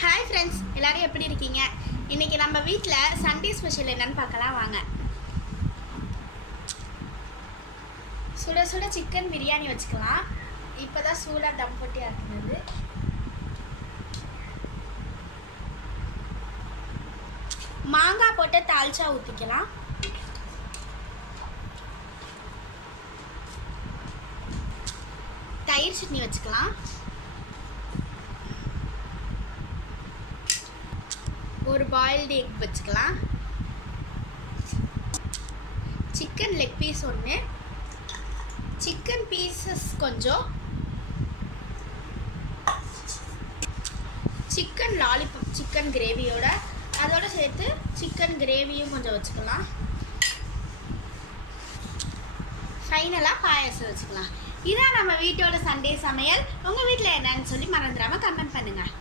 Hi friends, எல்லோரும் எப்படி இருக்கீங்க? இன்றைக்கி நம்ம வீட்டில் சண்டே ஸ்பெஷல் என்னென்னு பார்க்கலாம் வாங்க. சுட சுட சிக்கன் பிரியாணி வச்சுக்கலாம். இப்போ தான் சூடாக தம் போட்டி ஆக்குனது. மாங்காய் போட்டு தாளிச்சா ஊற்றிக்கலாம். தயிர் சட்னி வச்சுக்கலாம். ஒரு பாயில்டு எக் வச்சுக்கலாம். சிக்கன் லெக் பீஸ் ஒன்று, சிக்கன் பீசஸ் கொஞ்சம், சிக்கன் லாலிபாப் சிக்கன் கிரேவியோட அதோட சேர்த்து சிக்கன் கிரேவியும் கொஞ்சம் வச்சுக்கலாம். ஃபைனலாக பாயாசம் வச்சுக்கலாம். இதான் நம்ம வீட்டோட சண்டே சமையல். உங்கள் வீட்டில் என்னன்னு சொல்லி மறந்துடாமல் கமெண்ட் பண்ணுங்கள்.